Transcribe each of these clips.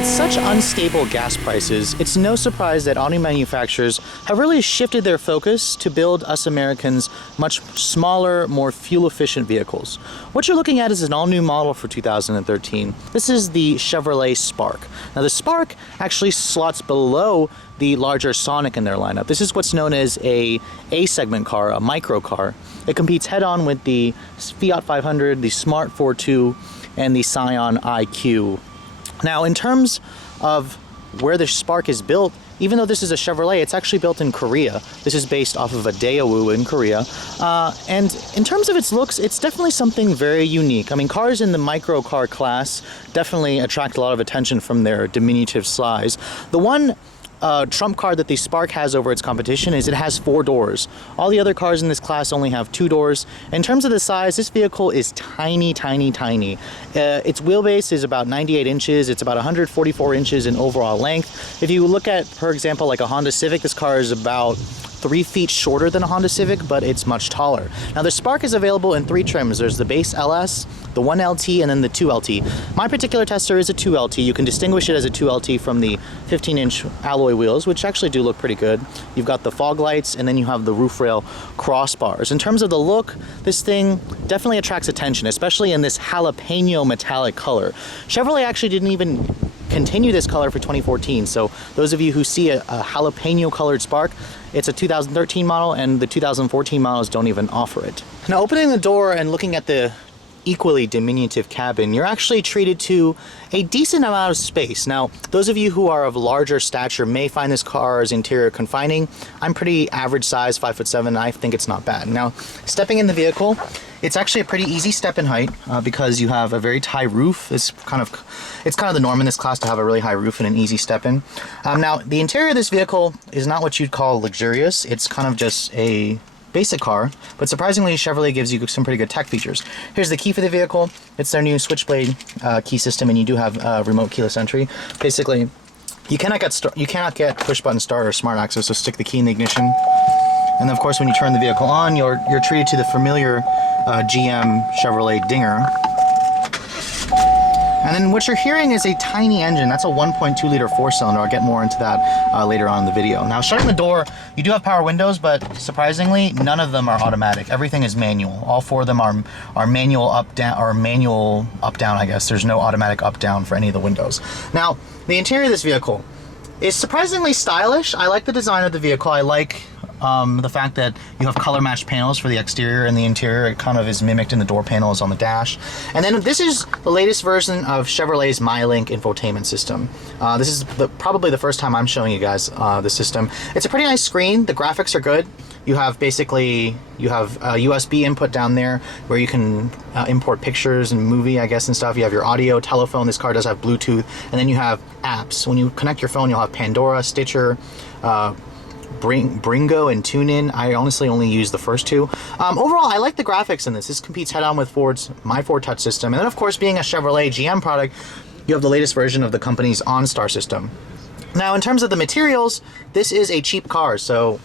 with such unstable gas prices, it's no surprise that auto manufacturers have really shifted their focus to build us Americans much smaller, more fuel-efficient vehicles. What you're looking at is an all-new model for 2013. This is the Chevrolet Spark. Now, the Spark actually slots below the larger Sonic in their lineup. This is what's known as a A-segment car, a micro car. It competes head-on with the Fiat 500, the Smart 4.2, and the Scion IQ. Now, in terms of where the Spark is built, even though this is a Chevrolet, it's actually built in Korea. This is based off of a Daewoo in Korea. And in terms of its looks, it's definitely something very unique. I mean, cars in the micro car class definitely attract a lot of attention from their diminutive size. The one trump card that the Spark has over its competition is it has 4 doors. All the other cars in this class only have 2 doors. In terms of the size, this vehicle is tiny, tiny, tiny. Its wheelbase is about 98 inches. It's about 144 inches in overall length. If you look at, for example, like a Honda Civic, this car is about 3 feet shorter than a Honda Civic, but it's much taller. Now, the Spark is available in 3 trims. There's the base LS, the 1LT, and then the 2LT. My particular tester is a 2LT. You can distinguish it as a 2LT from the 15-inch alloy wheels, which actually do look pretty good. You've got the fog lights, and then you have the roof rail crossbars. In terms of the look, this thing definitely attracts attention, especially in this jalapeno metallic color. Chevrolet actually didn't even continue this color for 2014, so those of you who see a jalapeno colored Spark, it's a 2013 model, and the 2014 models don't even offer it. Now, opening the door and looking at the equally diminutive cabin, you're actually treated to a decent amount of space. Now, those of you who are of larger stature may find this car's interior confining. I'm pretty average size, 5'7", and I think it's not bad. Now, stepping in the vehicle, it's actually a pretty easy step in height because you have a very high roof. It's kind of the norm in this class to have a really high roof and an easy step in. Now, the interior of this vehicle is not what you'd call luxurious. It's kind of just a basic car, but surprisingly, Chevrolet gives you some pretty good tech features. Here's the key for the vehicle. It's their new switchblade key system, and you do have remote keyless entry. Basically, you cannot get push button start or smart access, so stick the key in the ignition. And then, of course, when you turn the vehicle on, you're treated to the familiar GM Chevrolet dinger. And then what you're hearing is a tiny engine. That's a 1.2 liter 4-cylinder. I'll get more into that later on in the video. Now, shutting the door, you do have power windows, but surprisingly, none of them are automatic. Everything is manual. All 4 of them are manual up down, or manual up down, I guess. There's no automatic up down for any of the windows. Now, the interior of this vehicle is surprisingly stylish. I like the design of the vehicle. I like the fact that you have color matched panels for the exterior and the interior. It kind of is mimicked in the door panels on the dash. And then this is the latest version of Chevrolet's MyLink infotainment system. This is probably the first time I'm showing you guys the system. It's a pretty nice screen. The graphics are good. You have a USB input down there where you can import pictures and movie, I guess, and stuff. You have your audio, telephone. This car does have Bluetooth. And then you have apps. When you connect your phone, you'll have Pandora, Stitcher, Bringo, and TuneIn. I honestly only use the first 2. Overall, I like the graphics in this. This competes head-on with Ford's My Ford Touch system. And then, of course, being a Chevrolet GM product, you have the latest version of the company's OnStar system. Now, in terms of the materials, this is a cheap car, so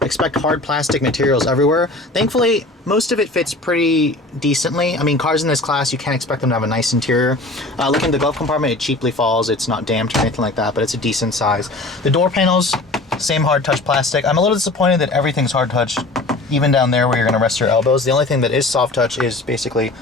expect hard plastic materials everywhere. Thankfully, most of it fits pretty decently. I mean, cars in this class, you can't expect them to have a nice interior. Looking at the glove compartment, it cheaply falls. It's not damped or anything like that, but it's a decent size. The door panels, same hard touch plastic. I'm a little disappointed that everything's hard touch, even down there where you're gonna rest your elbows. The only thing that is soft touch is basically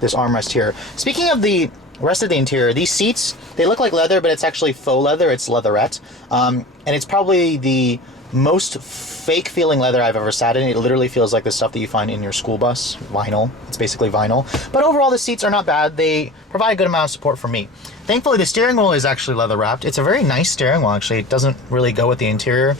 this armrest here. Speaking of the rest of the interior, these seats, they look like leather, but it's actually faux leather. It's leatherette. And it's probably the most fake feeling leather I've ever sat in. It literally feels like the stuff that you find in your school bus. Vinyl. It's basically vinyl. But overall, the seats are not bad. They provide a good amount of support for me. Thankfully, the steering wheel is actually leather wrapped. It's a very nice steering wheel, actually. It doesn't really go with the interior.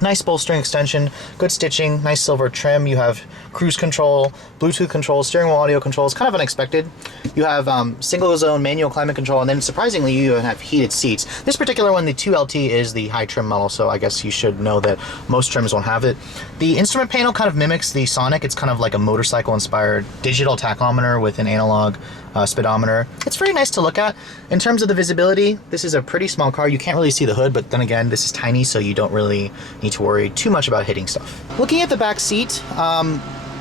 Nice bolstering extension, good stitching, nice silver trim. You have cruise control, Bluetooth control, steering wheel audio controls, kind of unexpected. You have single zone manual climate control, and then surprisingly, you have heated seats. This particular one, the 2LT, is the high trim model, so I guess you should know that most trims won't have it. The instrument panel kind of mimics the Sonic. It's kind of like a motorcycle-inspired digital tachometer with an analog speedometer. It's very nice to look at. In terms of the visibility, this is a pretty small car. You can't really see the hood, but then again, this is tiny, so you don't really need to worry too much about hitting stuff. Looking at the back seat,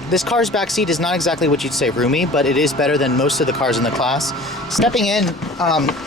this car's back seat is not exactly what you'd say roomy, but it is better than most of the cars in the class. Stepping in,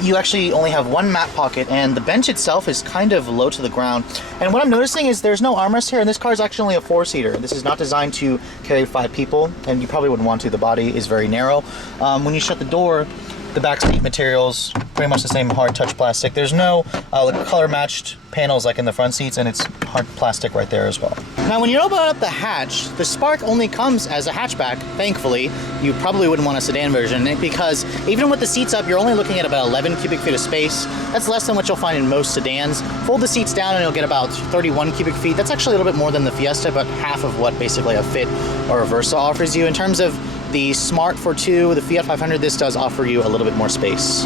you actually only have one mat pocket, and the bench itself is kind of low to the ground. And what I'm noticing is there's no armrest here, and this car is actually only a 4-seater. This is not designed to carry 5 people, and you probably wouldn't want to. The body is very narrow. When you shut the door, the back seat materials pretty much the same hard touch plastic. There's no color matched panels like in the front seats, and it's hard plastic right there as well. Now when you open up the hatch, the Spark only comes as a hatchback. Thankfully, you probably wouldn't want a sedan version, because even with the seats up, you're only looking at about 11 cubic feet of space. That's less than what you'll find in most sedans. Fold the seats down and you'll get about 31 cubic feet. That's actually a little bit more than the Fiesta, but half of what basically a Fit or a Versa offers you. In terms of the Smart 4.2, the Fiat 500, this does offer you a little bit more space.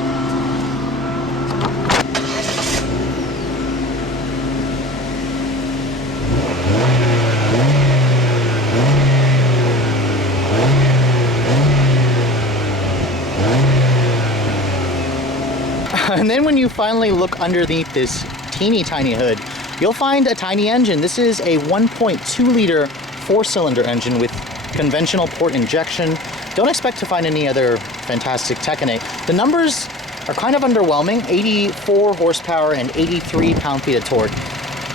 And then when you finally look underneath this teeny tiny hood, you'll find a tiny engine. This is a 1.2 liter 4-cylinder engine with conventional port injection. Don't expect to find any other fantastic tech in it. The numbers are kind of underwhelming, 84 horsepower and 83 pound-feet of torque.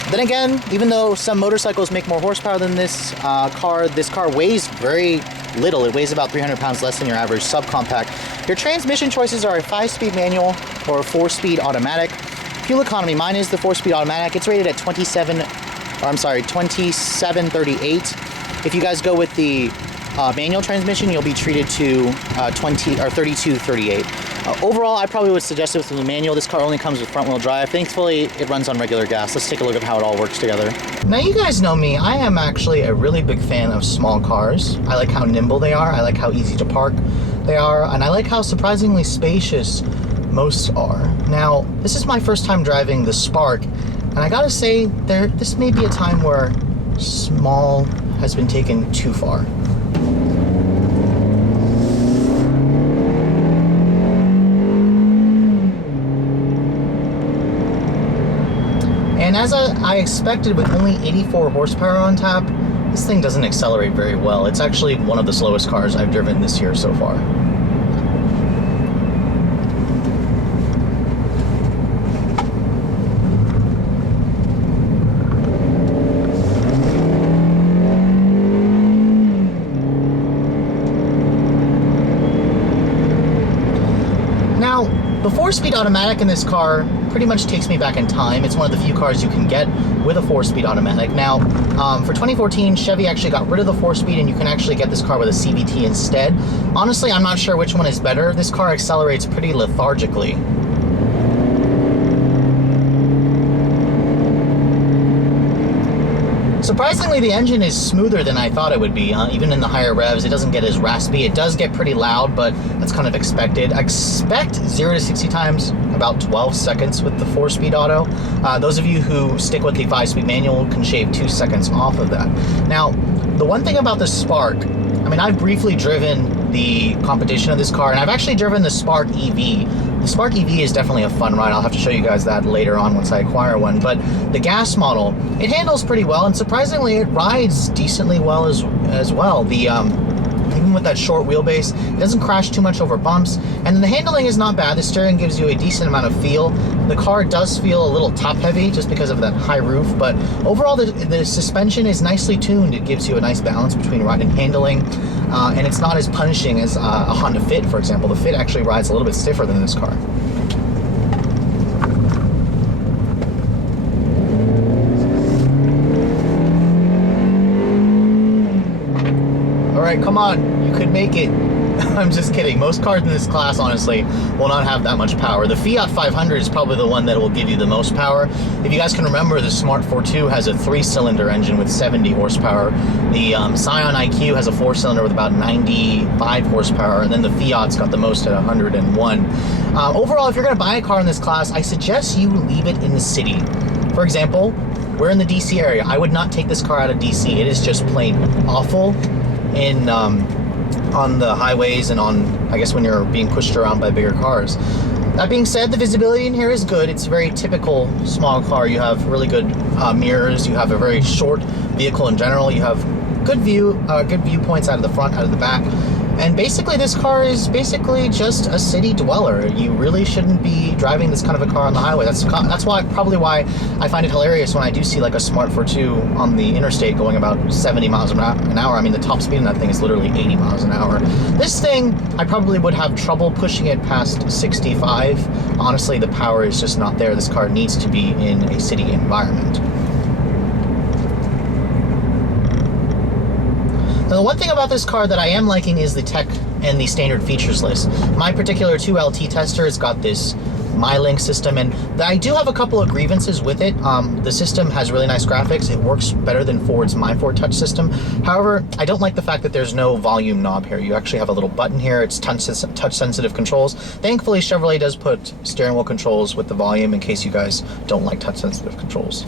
Then again, even though some motorcycles make more horsepower than this car weighs very little. It weighs about 300 pounds less than your average subcompact. Your transmission choices are a 5-speed manual or a 4-speed automatic. Fuel economy, mine is the 4-speed automatic. It's rated at 2738. If you guys go with the manual transmission, you'll be treated to 3238. Overall, I probably would suggest it with the manual. This car only comes with front-wheel drive. Thankfully, it runs on regular gas. Let's take a look at how it all works together. Now, you guys know me. I am actually a really big fan of small cars. I like how nimble they are. I like how easy to park they are. And I like how surprisingly spacious most are. Now, this is my first time driving the Spark. And I gotta say, this may be a time where small has been taken too far. And as I expected, with only 84 horsepower on tap, this thing doesn't accelerate very well. It's actually one of the slowest cars I've driven this year so far. The 4-speed automatic in this car pretty much takes me back in time. It's one of the few cars you can get with a 4-speed automatic. Now, for 2014, Chevy actually got rid of the 4-speed, and you can actually get this car with a CVT instead. Honestly, I'm not sure which one is better. This car accelerates pretty lethargically. Surprisingly, the engine is smoother than I thought it would be. Even in the higher revs, it doesn't get as raspy. It does get pretty loud, but that's kind of expected. I expect 0 to 60 times about 12 seconds with the 4-speed auto. Those of you who stick with the 5-speed manual can shave 2 seconds off of that. Now, the one thing about the Spark, I mean, I've briefly driven the competition of this car, and I've actually driven the Spark EV. The Spark EV is definitely a fun ride. I'll have to show you guys that later on once I acquire one. But the gas model, it handles pretty well, and surprisingly, it rides decently well as well. Even with that short wheelbase, it doesn't crash too much over bumps, and then the handling is not bad. The steering gives you a decent amount of feel. The car does feel a little top heavy just because of that high roof, but overall the suspension is nicely tuned. It gives you a nice balance between ride and handling, and it's not as punishing as a Honda Fit, for example. The Fit actually rides a little bit stiffer than this car. Alright, come on, you could make it. I'm just kidding. Most cars in this class, honestly, will not have that much power. The Fiat 500 is probably the one that will give you the most power. If you guys can remember, the Smart 4.2 has a 3-cylinder engine with 70 horsepower. The Scion IQ has a 4-cylinder with about 95 horsepower, and then the Fiat's got the most at 101. Overall, if you're going to buy a car in this class, I suggest you leave it in the city. For example, we're in the DC area. I would not take this car out of DC. It is just plain awful in on the highways and on, I guess, when you're being pushed around by bigger cars. That being said, the visibility in here is good. It's a very typical small car. You have really good mirrors. You have a very short vehicle in general. You have good viewpoints out of the front, out of the back. And basically this car is basically just a city dweller. You really shouldn't be driving this kind of a car on the highway. That's probably why I find it hilarious when I do see like a Smart 4.2 on the interstate going about 70 miles an hour. I mean, the top speed in that thing is literally 80 miles an hour. This thing, I probably would have trouble pushing it past 65. Honestly, the power is just not there. This car needs to be in a city environment. Now, the one thing about this car that I am liking is the tech and the standard features list. My particular 2LT tester has got this MyLink system, and I do have a couple of grievances with it. The system has really nice graphics. It works better than Ford's MyFord Touch system. However, I don't like the fact that there's no volume knob here. You actually have a little button here. It's touch-sensitive controls. Thankfully, Chevrolet does put steering wheel controls with the volume in case you guys don't like touch-sensitive controls.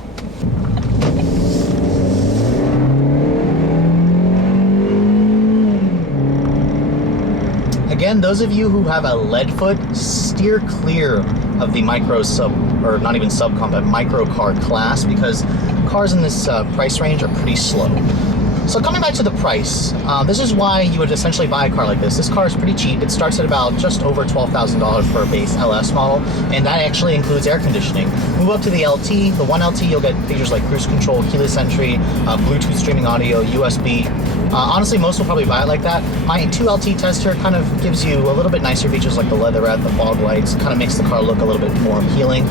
Again, those of you who have a lead foot, steer clear of the micro car class, because cars in this price range are pretty slow. So coming back to the price, this is why you would essentially buy a car like this. This car is pretty cheap. It starts at about just over $12,000 for a base LS model, and that actually includes air conditioning. Move up to the LT, the 1LT, you'll get features like cruise control, keyless entry, Bluetooth streaming audio, USB. Honestly, most will probably buy it like that. My 2LT tester kind of gives you a little bit nicer features like the leatherette, the fog lights, kind of makes the car look a little bit more appealing.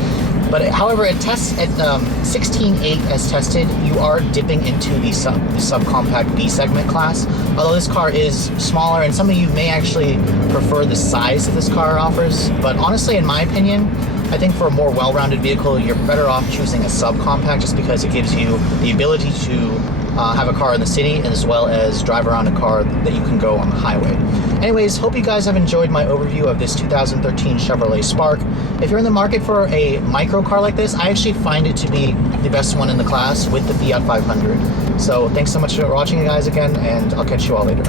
But however, it tests at 16.8 as tested. You are dipping into the subcompact B segment class. Although this car is smaller, and some of you may actually prefer the size that this car offers. But honestly, in my opinion, I think for a more well-rounded vehicle, you're better off choosing a subcompact just because it gives you the ability to have a car in the city as well as drive around a car that you can go on the highway. Anyways, hope you guys have enjoyed my overview of this 2013 Chevrolet Spark. If you're in the market for a micro car like this, I actually find it to be the best one in the class with the Fiat 500. So thanks so much for watching, guys, again, and I'll catch you all later.